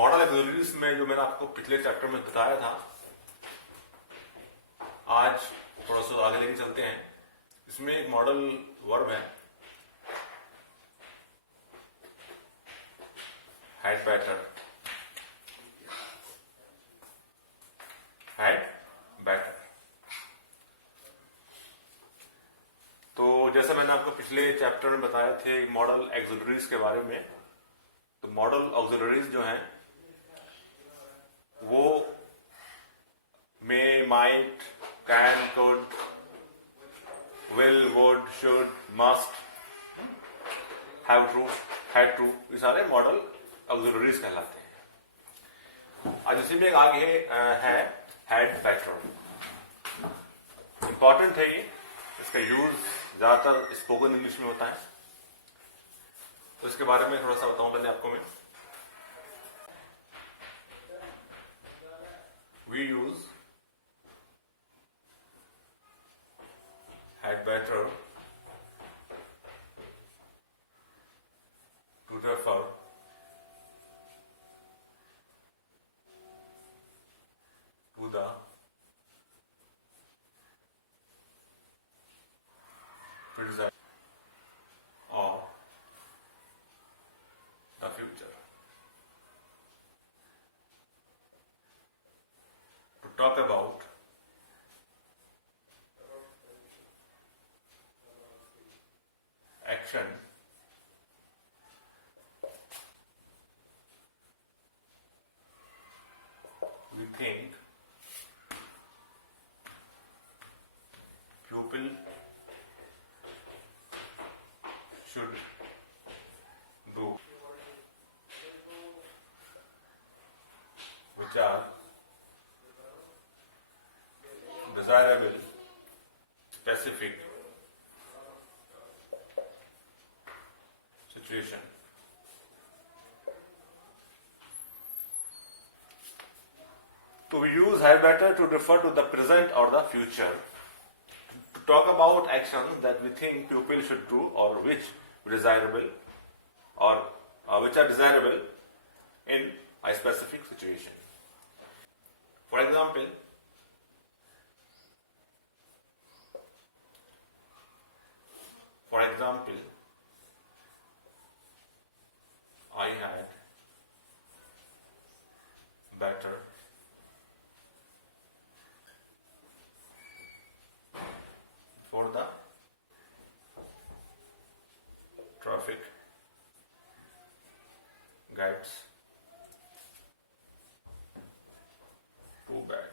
मॉडल एक्सोलरीज में जो मैंने आपको पिछले चैप्टर में बताया था, आज थोड़ा सा आगे लेके चलते हैं। इसमें एक मॉडल वर्ब है हैड बेटर। हैड बेटर, तो जैसा मैंने आपको पिछले चैप्टर में बताया थे मॉडल एक्सोलरीज के बारे में, तो मॉडल ऑक्सिलरीज जो हैं वो may, might, can, could, will, would, should, must, have to, had to, ये सारे मॉडल ऑक्सिलरीज कहलाते हैं। आज इसी में आगे है हैड बेटर। इंपॉर्टेंट है ये, इसका यूज ज्यादातर स्पोकन इंग्लिश में होता है, तो इसके बारे में थोड़ा सा बताऊं पहले आपको मैं। We use had better to refer to the present or the future. To talk about action we think pupil should do, which are desirable, specific situation. So we use had better to refer to the present or the future. To talk about actions that we think pupil should do or which desirable or which are desirable in a specific situation. For example, I had better for the traffic guides. Too bad.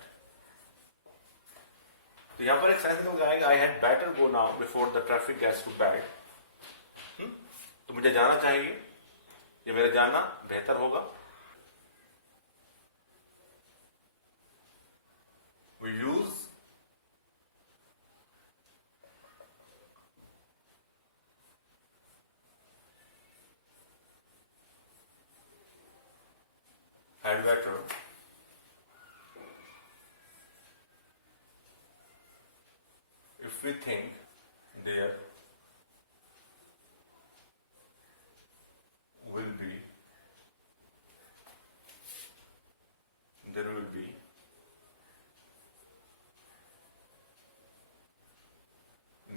तो यहां पर एक sentence हो जाएगा I had better go now before the traffic gets too bad. तो मुझे जाना चाहिए, ये मेरा जाना बेहतर होगा। We use had better if we think there will be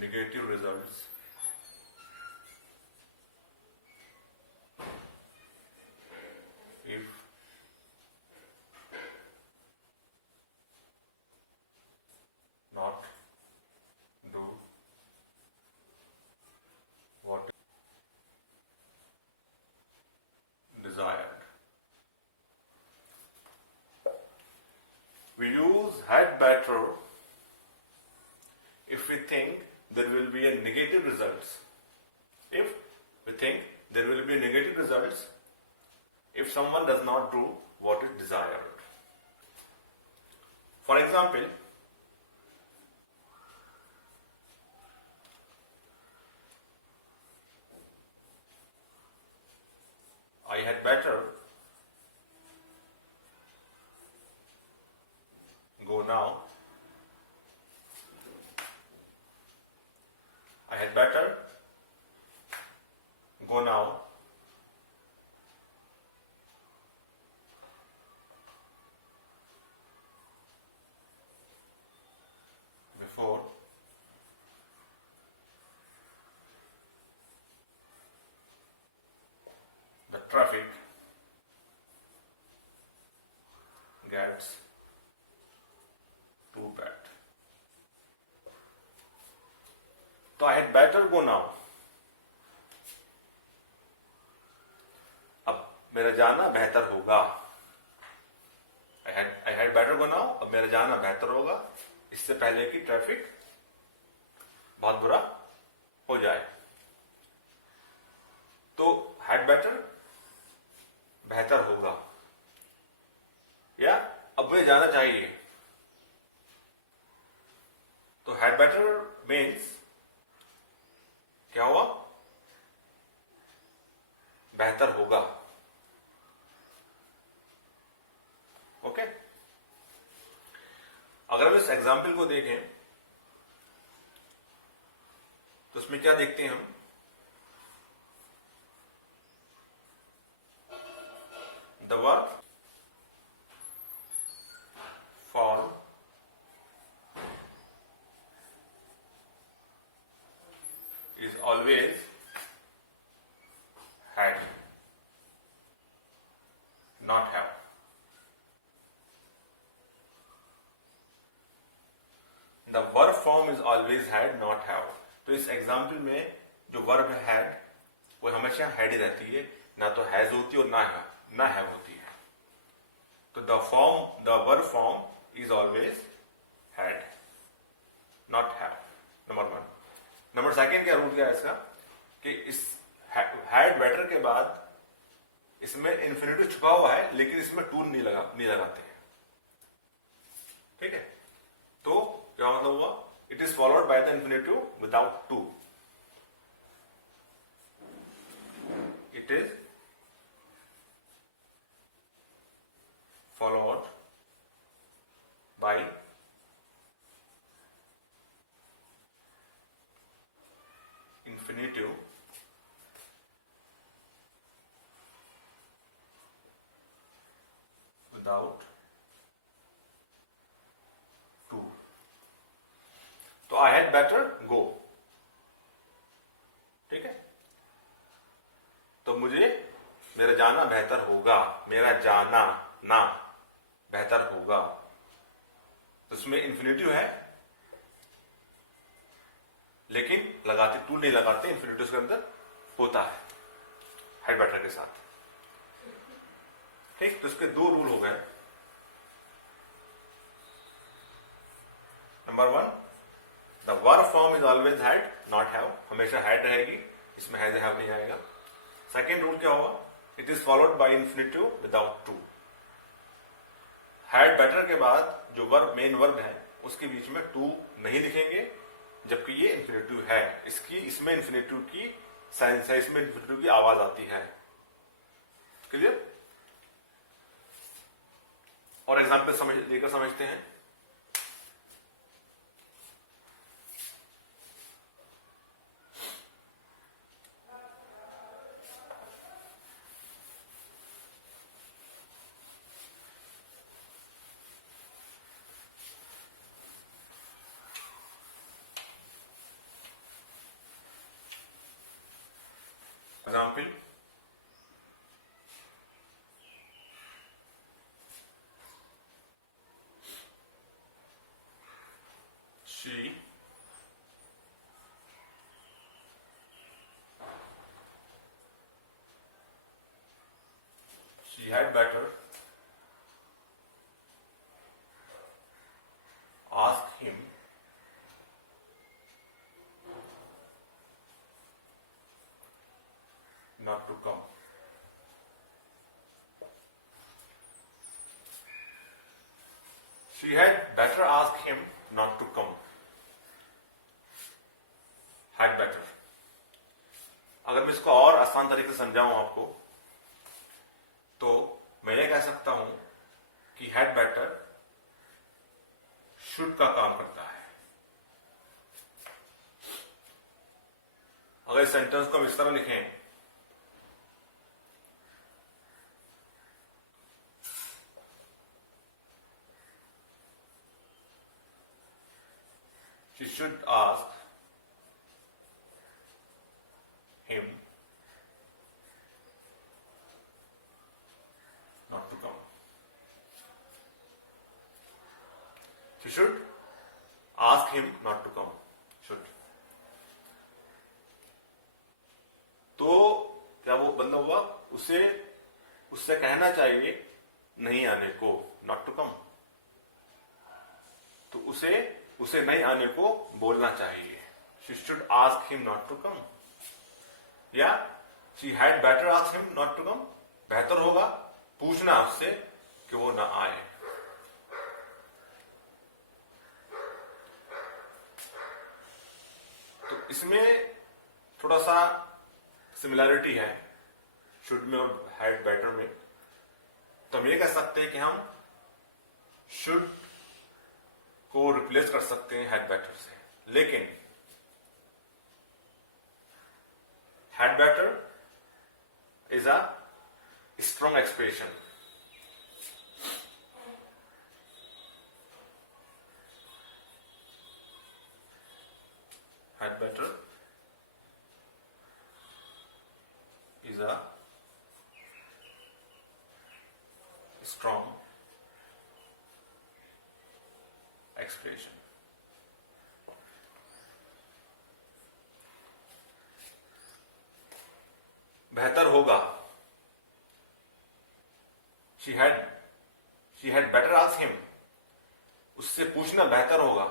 negative results if not do what is desired. We use had better if we think there will be a negative results. If we think there will be negative results if someone does not do what is desired. For example, I had better go now. I had better go now तो आई had better go now, अब मेरा जाना बेहतर होगा। आई had better go now, अब मेरा जाना बेहतर होगा, इससे पहले कि ट्रैफिक बहुत बुरा हो जाए। तो हैड बेटर बेहतर होगा, या अब मुझे जाना चाहिए। तो हैड बेटर मीन्स क्या हुआ, बेहतर होगा। ओके, अगर हम इस एग्जाम्पल को देखें तो उसमें क्या देखते हैं हम, the work form is always had, not have. The verb form is always had, not have. तो इस एग्जाम्पल में जो वर्ब है had, वो हमेशा had ही रहती है, ना तो has होती है और ना have होती है। तो the verb form is always had, not have. Number 1। नंबर 2 क्या रूल क्या है इसका, कि इस हैड बेटर के बाद इसमें इन्फिनिटिव छुपा हुआ है, लेकिन इसमें टू नहीं लगाते हैं। ठीक है, तो क्या मतलब हुआ, it is followed by the infinitive without to. It is followed by infinitive without to। तो I had better go। ठीक है, तो मेरा जाना बेहतर होगा, मेरा जाना ना बेहतर होगा, तो उसमें इंफिनिटिव है, लेकिन लगाते टू नहीं लगाते, इंफिनिटिव के अंदर होता है हैड बेटर के साथ। ठीक, तो इसके 2 रूल हो गए। नंबर 1, the verb form is always had, not have, हमेशा हैड रहेगी, इसमें हैज हैव नहीं आएगा। सेकेंड रूल क्या होगा, it is followed by infinitive without to. Had better के बाद जो वर्ब मेन वर्ब है उसके बीच में टू नहीं दिखेंगे, जबकि ये इन्फिनिटिव है, इसमें इन्फिनिटिव की साइंस है, इसमें इन्फिनिटिव की आवाज आती है। क्लियर? और एग्जाम्पल लेकर समझते हैं। Example, she had better ask him not to come. She had better ask him not to come. Had better. अगर मैं इसको और आसान तरीके से समझाऊं आपको, तो मैं ये कह सकता हूं कि had better should का काम करता है। अगर इस सेंटेंस को हम इस तरह लिखें, she should ask him not to come. She should ask him not to come. Should. उससे कहना चाहिए नहीं आने को, नॉट टू कम। तो उसे नहीं आने को बोलना चाहिए, she should ask him not to come, या she had better ask him not to come, बेहतर होगा पूछना उससे कि वो ना आए। तो इसमें थोड़ा सा सिमिलैरिटी है शुड में और हैड बेटर में। तो हम ये कह सकते हैं कि हम शुड को रिप्लेस कर सकते हैं हैड बेटर से, लेकिन had better is a strong expression. Had better is a strong expression. बेहतर होगा, she had better ask him, उससे पूछना बेहतर होगा,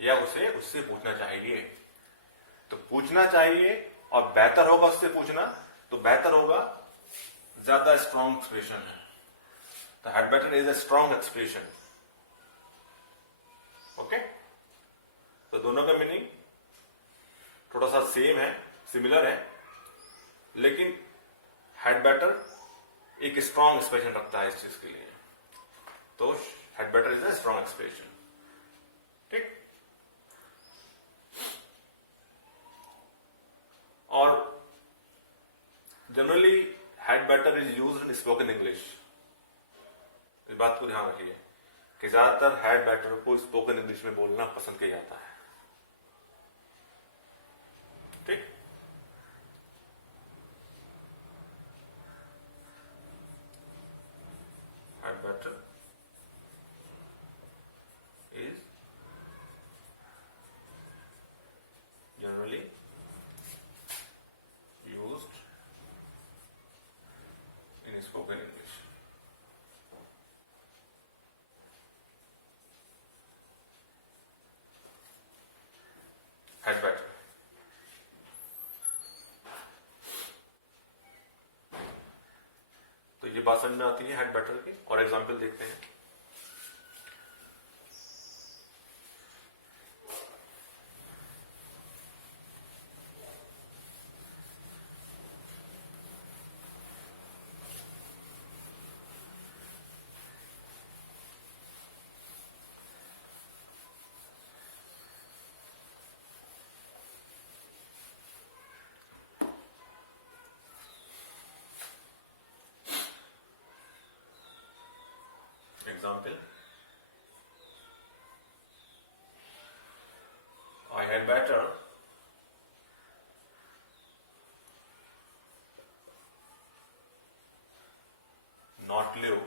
या उसे उससे पूछना चाहिए। तो पूछना चाहिए और बेहतर होगा उससे पूछना, तो बेहतर होगा ज्यादा स्ट्रॉन्ग एक्सप्रेशन है। तो had better is a strong expression. Okay, तो दोनों का मीनिंग थोड़ा सा सेम है, सिमिलर है, लेकिन हैड बेटर एक स्ट्रॉन्ग एक्सप्रेशन रखता है इस चीज के लिए। तो had better is a strong expression. ठीक, और generally had better is used in spoken English. इस बात को ध्यान रखिए कि ज्यादातर हैड बेटर को स्पोकन इंग्लिश में बोलना पसंद किया जाता है। ठीक, had better is generally used in spoken English. Had better. तो ये बात समझ में आती है हैड बेटर की, और एग्जाम्पल देखते हैं। Example, I had better not live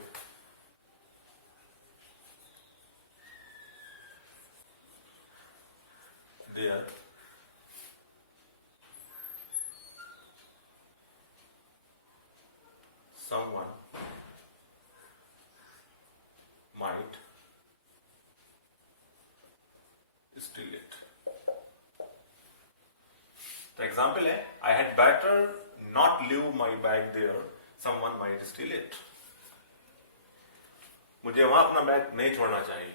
there someone might steal it. तो एग्जाम्पल है I had better not leave my bag there someone might steal it. मुझे वहां अपना बैग नहीं छोड़ना चाहिए,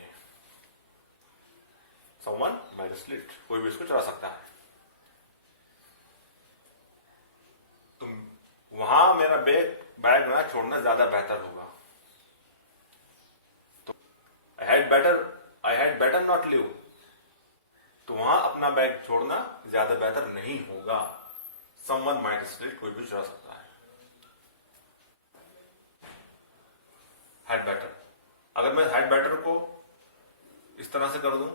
समवन माइट स्टील इट, कोई भी इसको चुरा सकता है। तुम वहां मेरा बैग ना छोड़ना ज्यादा बेहतर होगा। तो आई हैड बेटर नॉट लीव, तो वहां अपना बैग छोड़ना ज्यादा बेहतर नहीं होगा। समवन माइट स्टील, कोई भी चुरा सकता है। हैड बेटर, अगर मैं हैड बेटर को इस तरह से कर दूं,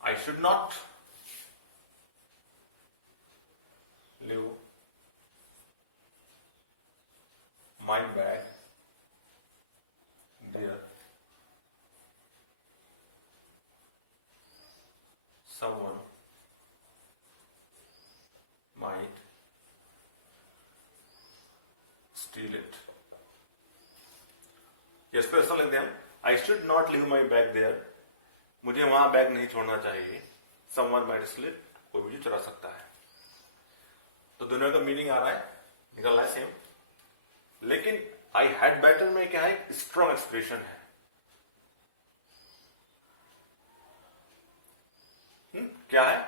I should not leave my bag there someone steal it. ये इसको ऐसा लिखते हैं हम, I should not leave my bag there. मुझे वहां बैग नहीं छोड़ना चाहिए. Someone might steal it. कोई मुझे चुरा सकता है. तो दोनों का मीनिंग आ रहा है, निकल रहा है सेम. लेकिन I had better में क्या है, स्ट्रॉन्ग एक्सप्रेशन है. क्या है?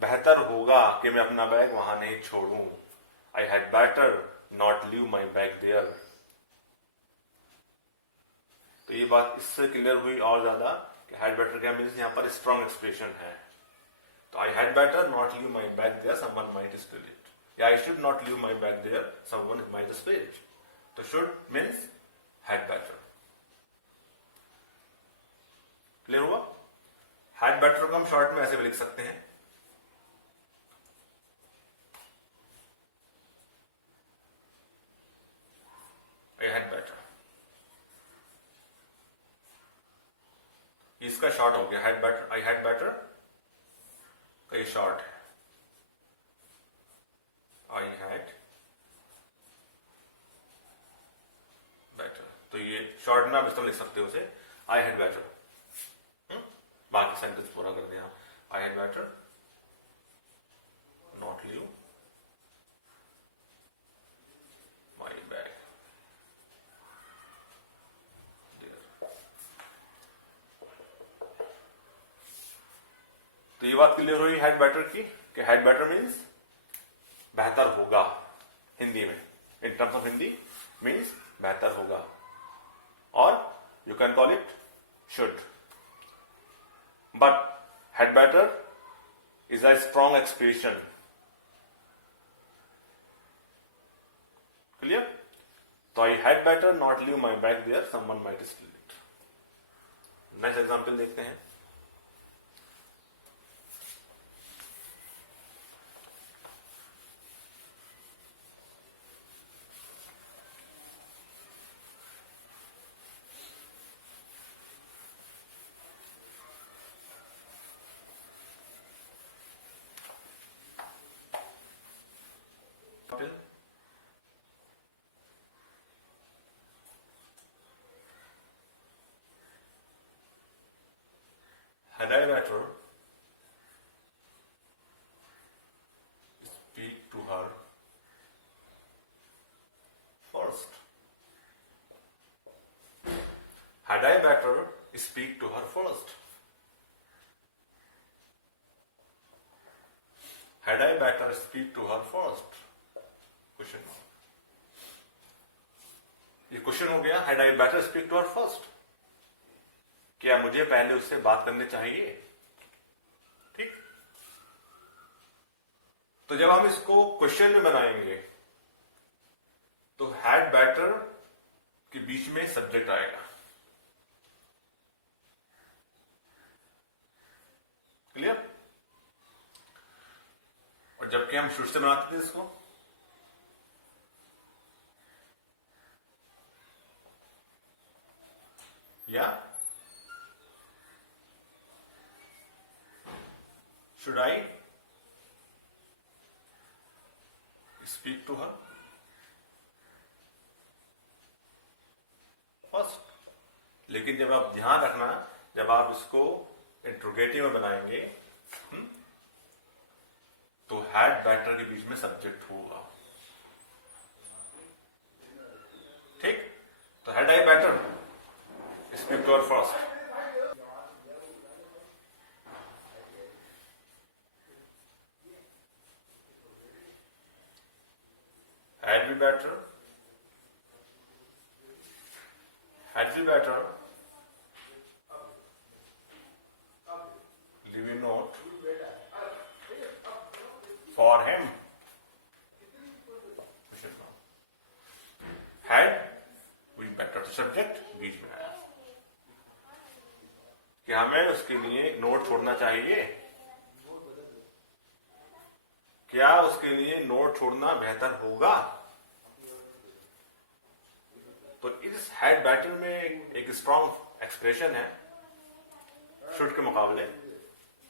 बेहतर होगा कि मैं अपना बैग वहां नहीं छोड़ूं. I had better not leave my bag there. तो ये बात इससे क्लियर हुई और ज्यादा कि had better क्या मीन्स यहां पर स्ट्रॉन्ग एक्सप्रेशन है. तो I had better not leave my bag there, someone might steal it. या I should not leave my bag there, someone might steal it. तो should means had better. Clear हुआ? had better को हम शॉर्ट में ऐसे भी लिख सकते हैं. I had better. इसका शॉर्ट हो गया had better. I had better का ये शॉर्ट है. I had better. तो ये शॉर्ट में आप इस तरह लिख सकते हो उसे I had better. बाकी सेंटेंस पूरा कर दिया. I had better not leave my bag there. तो ये बात क्लियर हुई had better की कि had better मीन्स बेहतर होगा हिंदी में. इन टर्म्स ऑफ हिंदी मीन्स बेहतर होगा. और you can call it should. But had better is a strong expression. Clear? So I had better not leave my bag there, someone might steal it. Next example देखते हैं. Had I better speak to her first? Had I better speak to her first? Had I better speak to her first? Question. ये क्वेश्चन हो गया. Had I better speak to her first? क्या मुझे पहले उससे बात करनी चाहिए? ठीक. तो जब हम इसको क्वेश्चन में बनाएंगे तो had better के बीच में सब्जेक्ट आएगा. क्लियर? और जबकि हम शुरू से बनाते थे इसको या should I speak to her first? लेकिन जब आप ध्यान रखना, जब आप इसको इंट्रोगेटिव में बनाएंगे तो had better के बीच में सब्जेक्ट होगा. ठीक. तो had I better speak to her first. Had we better leave a note for him? Had we better subject बीच में आया कि हमें उसके लिए एक नोट छोड़ना चाहिए. क्या उसके लिए नोट छोड़ना बेहतर होगा? तो इस had better में एक स्ट्रॉन्ग एक्सप्रेशन है should के मुकाबले.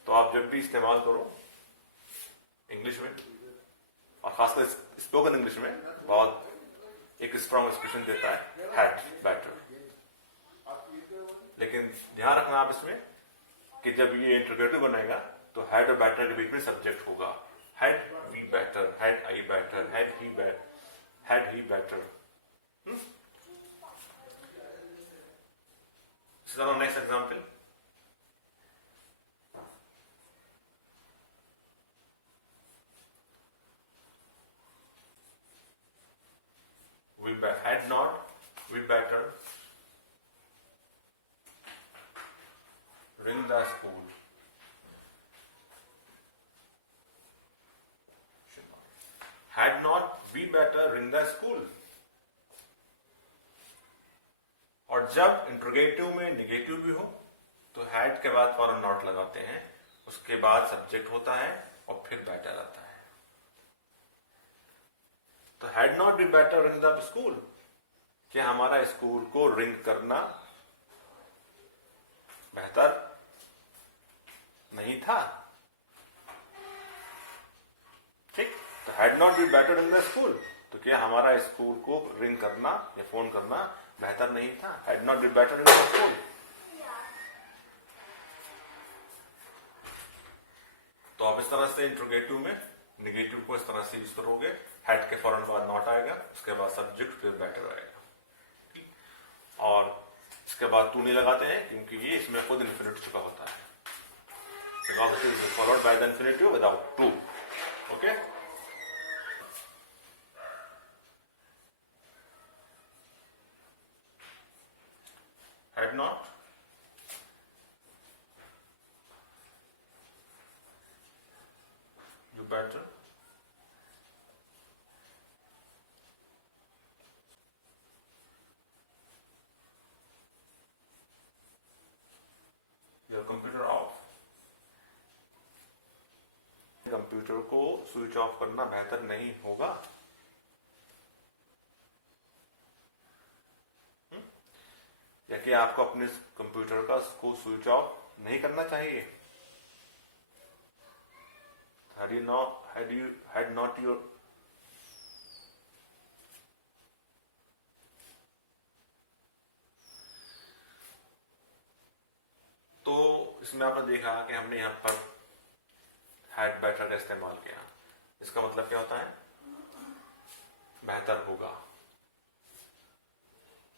तो आप जब भी इस्तेमाल करो इंग्लिश में और खासकर स्पोकन इंग्लिश में बहुत एक स्ट्रॉन्ग एक्सप्रेशन देता है हैड बेटर। लेकिन ध्यान रखना आप इसमें कि जब ये इंटरोगेटिव बनेगा तो हैड और बेटर के बीच में सब्जेक्ट होगा। Had we better, had I better, had he better. Next example, had not we better ring the school? Had not we better ring the school? और जब इंट्रोगेटिव में निगेटिव भी हो तो हैड के बाद फौरन नॉट लगाते हैं, उसके बाद सब्जेक्ट होता है और फिर बेटर आता है। तो had not be better ring the school, क्या हमारा स्कूल को रिंग करना बेहतर नहीं था? ठीक, तो had not be better in the school, तो क्या हमारा स्कूल को रिंग करना या फोन करना बेहतर नहीं था? Had not be better in the school. तो आप इस तरह से इंट्रोगेटिव में निगेटिव को इस तरह से यूज करोगे, हैड के फौरन बाद नॉट आएगा, उसके बाद सब्जेक्ट फिर बेटर आएगा। और इसके बाद टू नहीं लगाते हैं क्योंकि ये इसमें खुद इन्फिनिटिव चुका होता है, followed by the infinitive without to. Okay, had not you better your computer off. Computer को स्विच ऑफ करना बेहतर नहीं होगा? या कि आपको अपने कंप्यूटर का को स्विच ऑफ नहीं करना चाहिए? had not your तो इसमें आपने देखा कि हमने यहां पर हैड बेटर का इस्तेमाल किया। इसका मतलब क्या होता है? बेहतर होगा।